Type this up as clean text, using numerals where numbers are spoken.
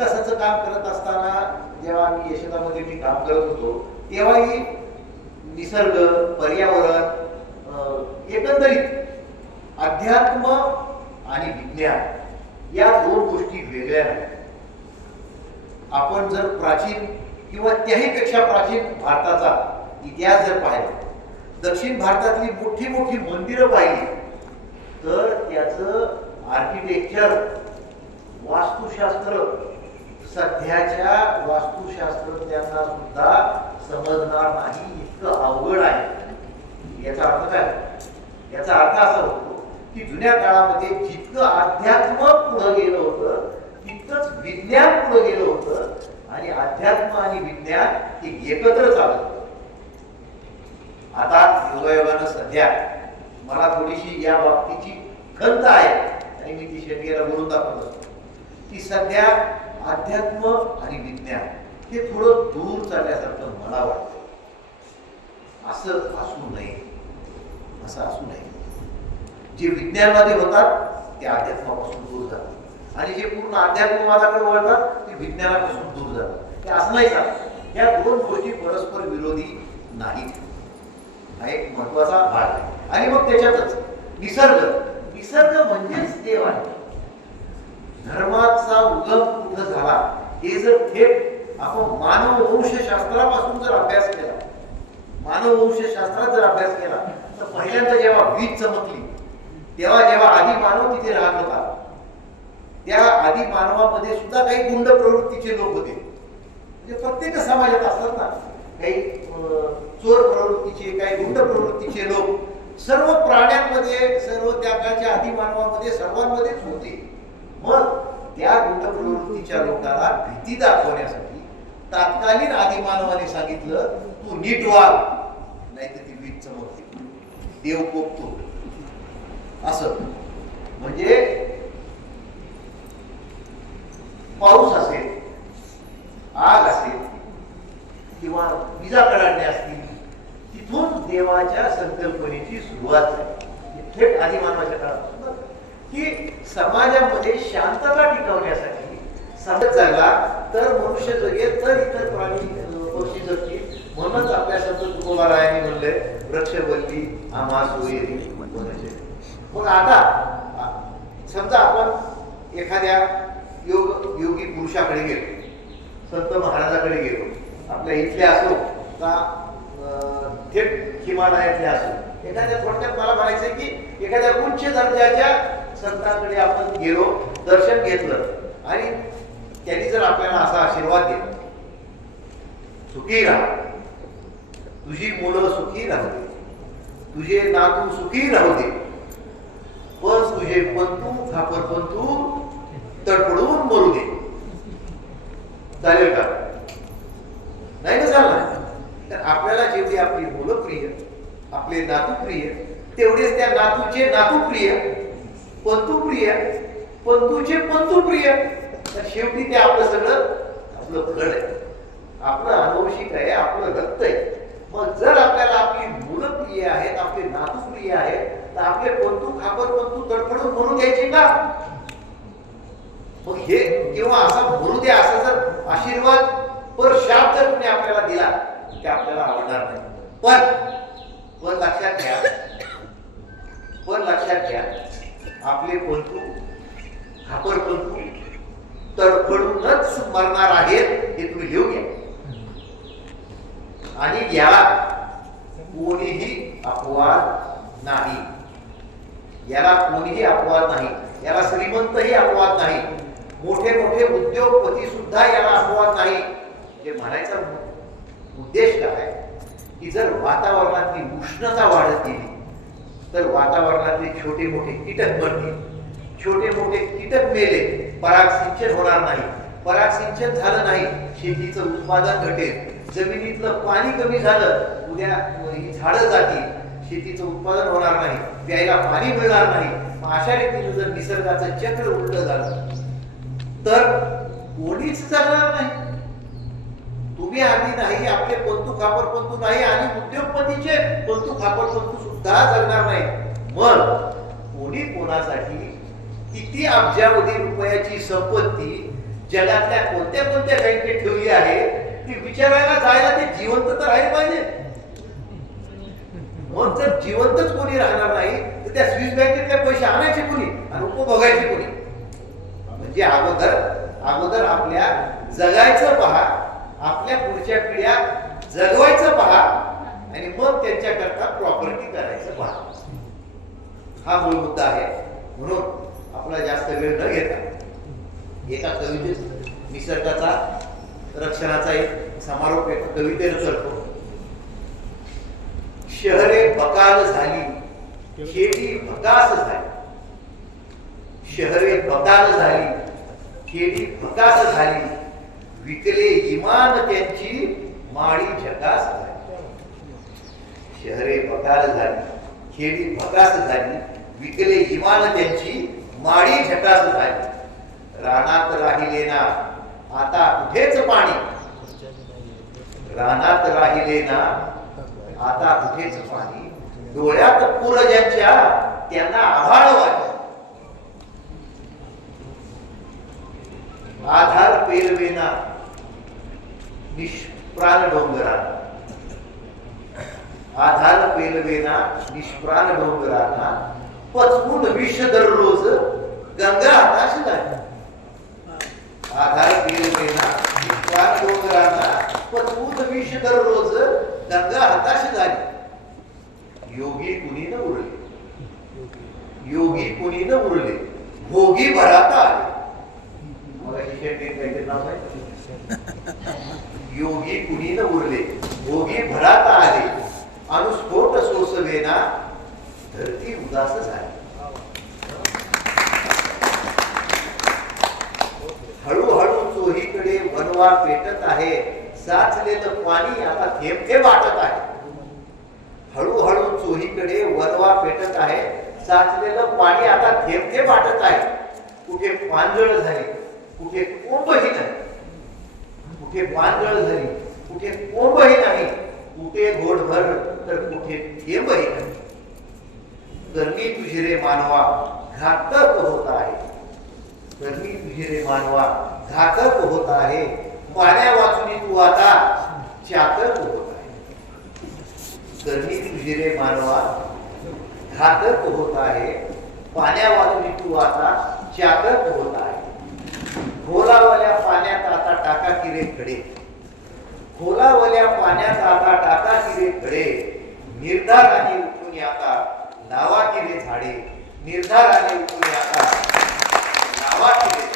विकासाचं काम करत असताना जेव्हा आम्ही यशोदामध्ये मी काम करत होतो तेव्हाही निसर्ग, पर्यावरण, एकंदरीत अध्यात्म आणि विज्ञान या दोन गोष्टी वेगळ्या आहेत. आपण जर प्राचीन किंवा त्याहीपेक्षा प्राचीन भारताचा इतिहास जर पाहिला, दक्षिण भारतातली मोठी मोठी मंदिरं पाहिली तर त्याचं आर्किटेक्चर, वास्तुशास्त्र सध्याच्या वास्तुशास्त्रज्ञांना सुद्धा समजणार नाही, इतकं अवघड आहे. याचा अर्थ काय? याचा अर्थ असा होतो की जुन्या काळामध्ये जितकं अध्यात्म पुढे गेलं होतं तितकंच विज्ञान पुढे गेलं होतं आणि अध्यात्म आणि विज्ञान हे एकत्र चालत होतं. आता योगायोगानं सध्या मला थोडीशी या बाबतीची खंत आहे आणि मी ती शेतकऱ्याला बोलून दाखवत असतो की सध्या अध्यात्म आणि विज्ञान हे थोडं दूर चालल्यासारखं मला वाटतं. असं असू नये, असं असू नये. जे विज्ञानामध्ये होतात ते अध्यात्मापासून दूर जातात आणि जे पूर्ण अध्यात्मवादाकडे वळतात ते विज्ञानापासून दूर जातात. ते असं नाही चालत. या दोन गोष्टी परस्पर विरोधी नाहीत. हा एक महत्वाचा भाग आहे. आणि मग त्याच्यातच निसर्ग, निसर्ग म्हणजेच देव आहे. धर्माचा उगम कुठं झाला हे जर थेट आपण मानववंशशास्त्रापासून जर अभ्यास केला, मानववंशशास्त्रात जर अभ्यास केला तर पहिल्यांदा जेव्हा वीज चमकली तेव्हा जेव्हा आदी मानव तिथे राहत होता त्या आदी मानवामध्ये सुद्धा काही गुंड प्रवृत्तीचे लोक होते. म्हणजे प्रत्येक समाजात असतात ना काही चोर प्रवृत्तीचे, काही गुंड प्रवृत्तीचे लोक. सर्व प्राण्यांमध्ये, सर्व त्या काळच्या आदी मानवामध्ये सर्वांमध्येच होते. मग त्या गुंड प्रवृत्तीच्या लोकांना भीती दाखवण्यासाठी तात्कालीन आदी मानवाने सांगितलं तू नीट वाग नाही तर ती वीज चमकते, देव कोपतो. असं म्हणजे पाऊस असेल, आग असेल किंवा विजा कडाडणे असतील, तिथून देवाच्या संकल्पनेची सुरुवात झाली. थेट आदी मानवाच्या काळात की समाजामध्ये शांतता टिकवण्यासाठी समाज जगला तर मनुष्य जगेल तर इतर प्राणी पक्षी जगतील. म्हणूनच आपल्या संत तुकोबारायांनी म्हणले वृक्षवल्ली आम्हा सोयरी वनचरी. मग आता समजा आपण एखाद्या योगी पुरुषाकडे गेलो, संत महाराजाकडे गेलो, आपल्या इथले असो का थेट हिमालयातले असो, एखाद्या थोडक्यात मला म्हणायचंय की एखाद्या उच्च दर्जाच्या संतांकडे आपण गेलो, दर्शन घेतलं आणि त्यांनी जर आपल्याला असा आशीर्वाद दिला सुखी राहा, तुझी मुलं सुखी राहू दे, तुझे नातू सुखी राहू दे, पण तुझे पंतू खापरपंतू तडफडून मरू दे, चालेल का? नाही ना चालणार. तर आपल्याला जेवढी आपली मुलं प्रिय, आपले नातू प्रिय, तेवढेच त्या नातूचे नातू प्रिय, पंतू प्रिय, पंतूचे पंतू प्रिय. तर शेवटी ते आपलं सगळं आपलं फळ आहे, आपलं अनुवंशिक आहे, आपलं रक्त आहे. मग जर आपल्याला आपली मुलं प्रिय आहेत, आपले नातू प्रिय आहेत, तर आपले पंतू खापर पंतू तडफडून म्हणून द्यायचे का? मग हे किंवा असा भरू द्या असा जर आशीर्वाद पर शाप जर तुम्ही आपल्याला दिला ते आपल्याला आवडणार नाही. पण लक्षात घ्या, आपले पंतू खापर पंतू तडफडूनच मरणार आहेत हे तुम्ही लिहून घ्या. आणि याला कोणीही अपवाद नाही, याला कोणीही अपवाद नाही, याला श्रीमंतही अपवाद नाही, मोठे मोठे उद्योगपती सुद्धा याला अपवाद नाही. जे म्हणायचा उद्देश काय की जर वातावरणातली उष्णता वाढत गेली तर वातावरणातले छोटे मोठे कीटक मरतील, छोटे मोठे कीटक मेले, पराग सिंचन होणार नाही, पराग सिंचन झालं नाही, शेतीचं उत्पादन घटेल, जमिनीतलं पाणी कमी झालं, उद्या ही झाडं जातील, शेतीचं उत्पादन होणार नाही, प्यायला पाणी मिळणार नाही. अशा रीतीने जर निसर्गाचं चक्र उलट झालं तर कोणीच जगणार नाही. तुम्ही आम्ही नाही, आपले पंतू खापर पंतू नाही आणि उद्योगपतीचे पंतू खापर पंतू सुद्धा जगणार नाही. मग कोणी कोणासाठी किती अब्जावधी रुपयाची संपत्ती जगातल्या कोणत्या कोणत्या बँकेत ठेवली आहे ती विचारायला जायला ते जिवंत तर राहिले पाहिजे. मग जर जिवंतच कोणी राहणार नाही तर त्या स्विस बँकेतले पैसे आणायचे कोणी आणि उपभोगायचे कोणी? म्हणजे अगोदर आपल्या जगायचं पहा, आपल्या पुढच्या पिढ्या जगवायचं पहा आणि मग त्यांच्याकरता प्रॉपर्टी करायचं पहा. हा मूळ मुद्दा आहे. म्हणून आपला जास्त वेळ न घेता एका कवितेत निसर्गाचा रक्षणाचा एक समारोप एका कवितेनं करतो. शहरे बकाल झाली, खेडी भकास झाली. शहरे बकाल झाली, खेडी भकास झाली. विकले इमान त्यांची, माळी झकास झाली. शहरे बकाल झाली, खेडी भकास झाली. विकले इमान त्यांची, माळी झकास झाली. रानात राहिले ना आता कुठेच पाणी. रानात राहिले ना आता कुठेच पाणी. डोळ्यात पूरजांच्या त्यांना आभाळ वाटे. आधार पेलवेना निष्प्राण डोंगरांना. आधार पेलवेना निष्प्राण डोंगरांना. पचवून विष दररोज गंगा हाताशी लागली. आधार पेलवेना निष्प्राण डोंगरांना. पचवून विष दररोज गंगा हाताशी झाली. योगी कुणी न उरले, योगी कुणी न उरले. भोगी भराता आले. योगी कुणी न उरले, भोगी भराता आले. अनुस्फोट सोसवेना धरती उदास झाली. हळूहळू चोहीकडे वनवा पेटत आहे. साचलेलं पाणी आता थेंब थेंब वाटत आहे. हळूहळू चोहीकडे वनवा पेटत आहे. साचलेलं पाणी आता थेंब थेंब वाटत आहे. कुठे पांजळ झाली, कुठे कोंबही नाही. कुठे पांजळ झाली, कुठे कोंबही नाही. कुठे घोडभर तर कुठे थेंबही नाही. करणी तुझी रे मानवा घातक होत आहे. करणी तुझी रे मानवा घातक होत आहे. पाण्या वाचून तू आता चातक होत आहे. करणी तुझी रे मानवा घातक होत आहे. पाण्या वाचून तू आता चातक होत आहे. खोलावल्या पाण्यात आता टाका किरे खडे. खोलावल्या पाण्यात आता टाका किरे खडे. निर्धाराने उठून आता लावा किरे झाडे. निर्धाराने उठून आता लावा किरे